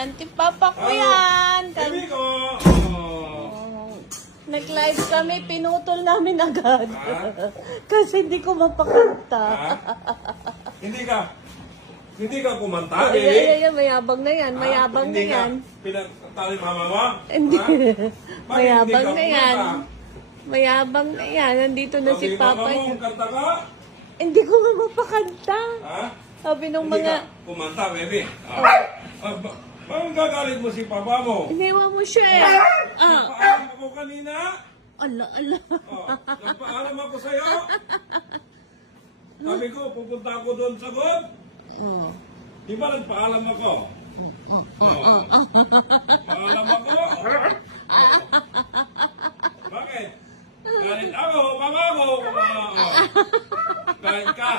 yan. Tipapa ko yan. Kan-! Oh. Oh, Nag-live kami, pinutol namin agad. Kasi hindi ko mapakanta. Hindi ka, hindi ka kumanta, Ay, ay, baby? ay, ay, mayabang na yan, mayabang na Hindi ka yan. pinagtali mama mo? Hindi. Ha? Bakit Mayabang hindi ka na yan. kumanta? Mayabang na yan. Nandito na si Sabi mama Papa. mo, kanta ka? Hindi ko nga mapakanta. Ha? Sabi nung Hindi mga... ka kumanta, baby. Ah. Ah, ba- Bakit gagalit mo si papa mo? Iniwan mo siya eh. Ah. Nagpaalam ako kanina. Ala, ala. Oh, nagpaalam ako sa'yo. Sabi ko, pupunta ako doon sa God. Oh. Di ba nagpaalam ako? Oh. Paalam ako. Bakit? Galit ako, papa ko. Oh. Galit ka.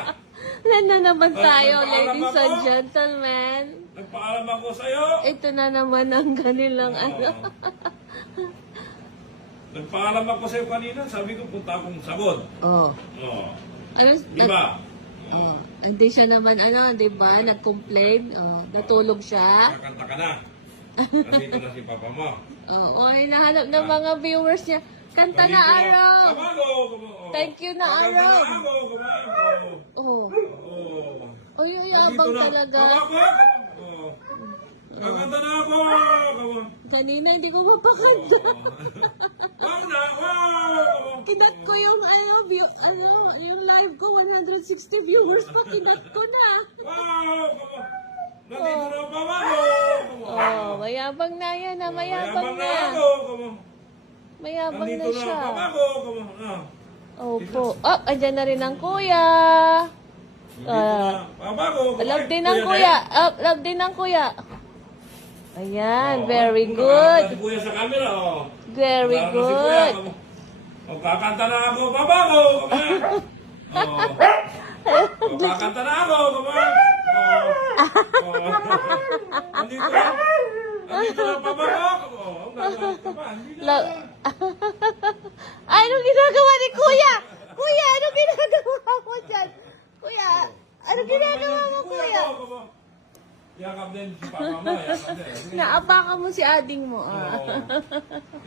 Yan na naman tayo, Nagpaalam ladies and ako? gentlemen. Nagpaalam ako sa'yo. Ito na naman ang kanilang ano. Nagpaalam ako sa'yo kanina. Sabi ko, punta akong sagod. Oh. Oh. Ano? Di ba? Oh. Hindi siya naman ano, di ba? Nag-complain. Oh. Natulog siya. Kakanta ka na. Nandito na si papa mo. Oh, oh hinahanap ng mga viewers niya. Kanta na Nandito araw. Ko. oh. Thank you na, Araw. na ako. kumain ko. Oh. Oh. Oh, yung yabang na. talaga. Oh. Kakanta na ako. Kanina hindi ko mapakanta. Wow na. Wow. Kinat ko yung ano, view, ano, yung live ko 160 viewers pa kinat ko na. Wow. Nandito na. Come on. Oh, mayabang na yan na, mayabang Mayabang na na. Mayabang Nandito na na siya. Come on. Ah. Opo. Oh, andyan na rin ang kuya. Ah, Love din ng kuya. yan. Oh, love din ng kuya. Ayan, very good. kakanta kuya sa camera. Oh. Very good. O kakanta na ako, baba ko, come on. Oh. O kakanta na ako. Oh. Andito na. Andito na baba ko. Ang gagawin ka pa. Hindi na. Lo- Ay, anong ginagawa ni? Kuya, anong ginagawa mo dyan? Kuya, anong ginagawa mo, on. Yakap din si papa mo, yakap din. Naapakan mo si ading mo, ah. Oo.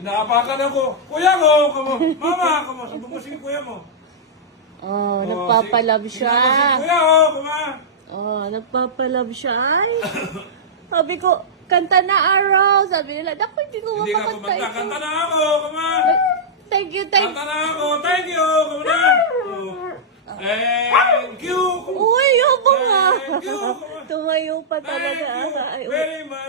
Inaapakan ako. Kuya ko, on. Mama, on. Sabi mo si kuya mo. Oh, Oh, nagpapalove si- siya. Tingnan mo si kuya, oh, on. Oh, nagpapalove siya. Ay, sabi ko, kanta na araw. Sabi nila, naku, hindi ko Hindi ka mapakanta kumanta. ito. Kanta na ako, on. Thank you, thank Kanta na ako. Thank you, come on. Oh. Thank you. Uy, Thank you. Tumayo pa Thank talaga. you Ay, very much.